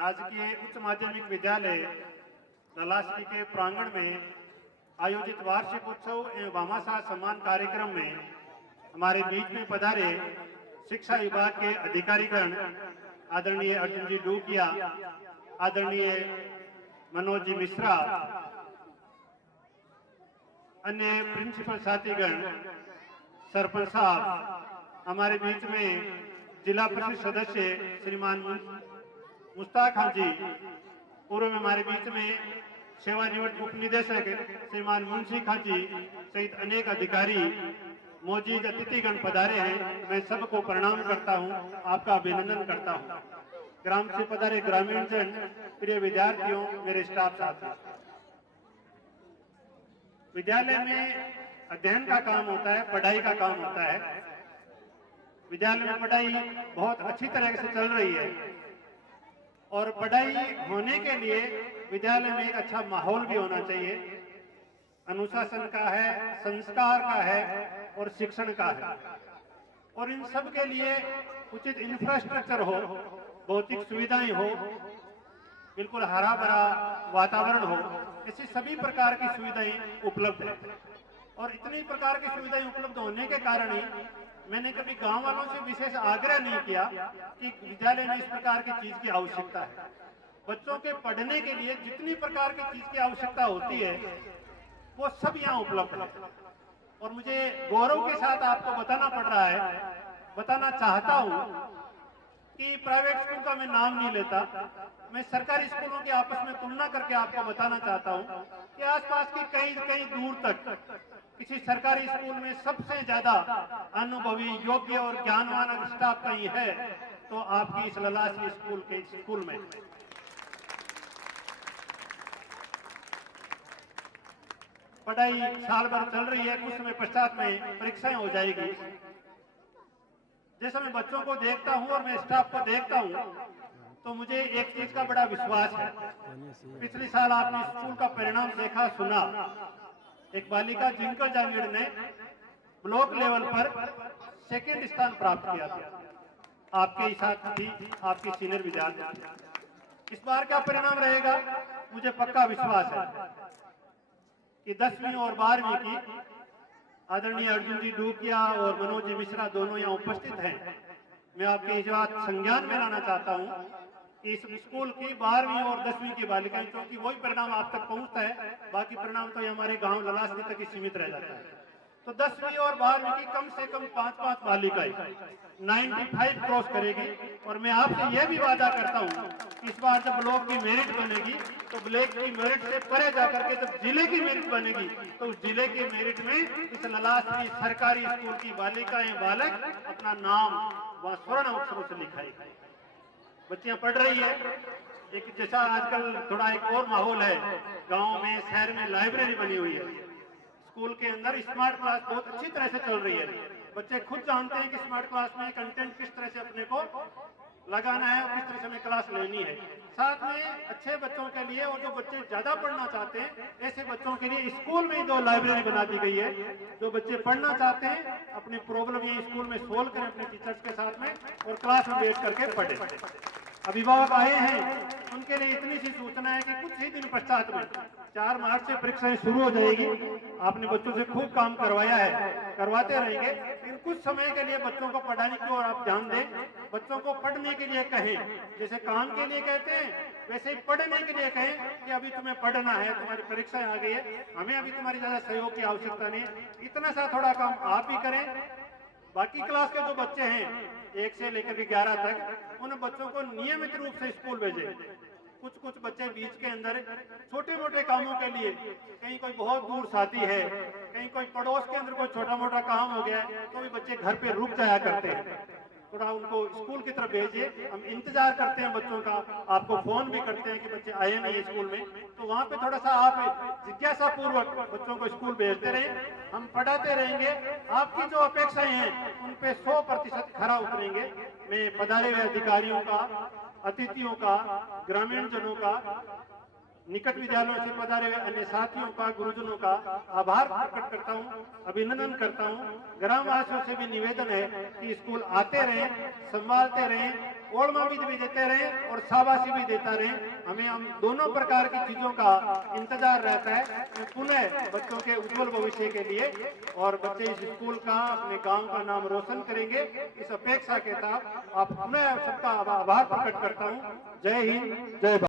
राजकीय उच्च माध्यमिक विद्यालय तलाशी के प्रांगण में आयोजित वार्षिक उत्सव एवं भामाशाह सम्मान कार्यक्रम में हमारे बीच में पधारे शिक्षा विभाग के अधिकारीगण आदरणीय अर्जुन जी डूकिया, आदरणीय मनोज जी मिश्रा, अन्य प्रिंसिपल साथीगण, सरपंच साहब, हमारे बीच में जिला परिषद सदस्य श्रीमान मुश्ताक खान जी, पूर्व में हमारे बीच में सेवानिवृत्त उप निदेशक श्रीमान मुंशी खान जी सहित अनेक अधिकारी मौजूद अतिथिगण पधारे हैं। मैं सबको प्रणाम करता हूं, आपका अभिनंदन करता हूं। ग्राम से पधारे ग्रामीण जन, प्रिय विद्यार्थियों, मेरे स्टाफ साथियों, विद्यालय में अध्ययन का काम होता है, पढ़ाई का काम होता है। विद्यालय में पढ़ाई बहुत अच्छी तरह से चल रही है और पढ़ाई होने के लिए विद्यालय में एक अच्छा माहौल भी होना चाहिए। अनुशासन का है, संस्कार का है और शिक्षण का है, और इन सब के लिए उचित इंफ्रास्ट्रक्चर हो, भौतिक सुविधाएं हो, बिल्कुल हरा भरा वातावरण हो, ऐसी सभी प्रकार की सुविधाएं उपलब्ध है। और इतनी प्रकार की सुविधाएं उपलब्ध होने के कारण ही मैंने कभी गांव वालों से विशेष आग्रह नहीं किया कि विद्यालय में इस प्रकार की चीज की आवश्यकता है। बच्चों के पढ़ने के लिए जितनी प्रकार की चीज की आवश्यकता होती है वो सब यहाँ उपलब्ध है। और मुझे गौरव के साथ आपको बताना पड़ रहा है, बताना चाहता हूँ कि प्राइवेट स्कूल का मैं नाम नहीं लेता, मैं सरकारी स्कूलों की आपस में तुलना करके आपको बताना चाहता हूँ कि आसपास की कई दूर तक किसी सरकारी स्कूल में सबसे ज्यादा अनुभवी, योग्य और ज्ञानवान स्टाफ कहीं है तो आपकी इस ललासी स्कूल में। पढ़ाई साल भर चल रही है, कुछ समय पश्चात में परीक्षाएं हो जाएगी। जैसे मैं बच्चों को देखता हूं और मैं स्टाफ को देखता हूं तो मुझे एक चीज का बड़ा विश्वास है। पिछले साल आपने स्कूल का परिणाम देखा, सुना। एक बालिका जिंकल जांगीड़ ने ब्लॉक लेवल पर सेकंड स्थान प्राप्त किया था। आपके ही साथ थी आपकी सीनियर विद्यार्थी। इस बार क्या परिणाम रहेगा मुझे पक्का विश्वास है कि 10वीं और 12वीं की आदरणीय अर्जुन जी डूकिया और मनोज जी मिश्रा दोनों यहाँ उपस्थित हैं। मैं आपके इस बात संज्ञान में लाना चाहता हूँ कि इस स्कूल की 12वीं और 10वीं की बालिकाएं, क्योंकि वही परिणाम आप तक पहुँचता है, बाकी परिणाम तो हमारे गांव ललासी तक ही सीमित रह जाता है। तो 10वीं और 12वीं की कम से कम 5-5 बालिकाएं 95 क्रॉस करेगी। और मैं आपसे यह भी वादा करता हूं कि इस बार जब ब्लॉक की मेरिट बनेगी तो ब्लॉक की मेरिट से परे जाकर के जब जिले की मेरिट बनेगी तो उस जिले की मेरिट में इस ललासी सरकारी स्कूल की बालिकाएं, बालक अपना नाम वह स्वर्ण अक्षरों से लिखाएगी। बच्चियां पढ़ रही है। एक जैसा आजकल थोड़ा एक और माहौल है, गाँव में, शहर में लाइब्रेरी बनी हुई है। स्कूल के अंदर स्मार्ट क्लास बहुत अच्छी तरह से चल रही है। बच्चे खुद जानते हैं कि स्मार्ट क्लास में कंटेंट किस तरह से अपने को लगाना है और किस तरह से हमें क्लास लेनी है। साथ में अच्छे बच्चों के लिए और जो बच्चे ज्यादा पढ़ना चाहते हैं ऐसे बच्चों के लिए स्कूल में ही 2 लाइब्रेरी बना दी गई है। जो बच्चे पढ़ना चाहते हैं अपनी प्रॉब्लम ये स्कूल में सोल्व करें अपने टीचर्स के साथ में और क्लास में बैठ करके पढ़े। अभिभावक आए हैं, उनके लिए इतनी सी सूचना है कि कुछ ही दिन पश्चात में 4 मार्च से परीक्षाएं शुरू हो जाएगी। आपने बच्चों से खूब काम करवाया है, करवाते रहेंगे, लेकिन कुछ समय के लिए बच्चों को पढ़ाने की ओर आप ध्यान दें। बच्चों को पढ़ने के लिए कहें, जैसे काम के लिए कहते हैं वैसे ही पढ़ने के लिए कहें कि अभी तुम्हें पढ़ना है, तुम्हारी परीक्षाएं आ गई है, हमें अभी तुम्हारी ज्यादा सहयोग की आवश्यकता नहीं। इतना सा थोड़ा काम आप भी करें। बाकी क्लास के जो बच्चे हैं 1 से लेकर के 11 तक, उन बच्चों को नियमित रूप से स्कूल भेजें। कुछ बच्चे बीच के अंदर छोटे मोटे कामों के लिए, कहीं कोई बहुत दूर शादी है, कहीं कोई पड़ोस के अंदर कोई छोटा मोटा काम हो गया तो भी बच्चे घर पे रुक जाया करते हैं। थोड़ा उनको स्कूल की तरफ भेजिए। हम इंतजार करते हैं बच्चों का, आपको फोन भी करते हैं कि बच्चे आए नहीं है स्कूल में, तो वहाँ पे थोड़ा सा आप जिज्ञासा पूर्वक बच्चों को स्कूल भेजते रहें। हम पढ़ाते रहेंगे, आपकी जो अपेक्षाएं हैं उन पे 100% खरा उतरेंगे। मैं पधारे हुए अधिकारियों का, अतिथियों का, ग्रामीण जनों का, निकट विद्यालयों से पधारे हुए अन्य साथियों का, गुरुजनों का आभार प्रकट करता हूं, अभिनंदन करता हूं। ग्रामवासियों से भी निवेदन है कि स्कूल आते रहें, संभालते रहें, ओळमा भी देते रहें और शाबाशी भी देता रहें। हमें हम दोनों प्रकार की चीजों का इंतजार रहता है पुनः बच्चों के उज्जवल भविष्य के लिए, और बच्चे इस स्कूल का अपने गांव का नाम रोशन करेंगे, इस अपेक्षा के साथ आप पुनः सबका आभार प्रकट करता हूँ। जय हिंद, जय भारत।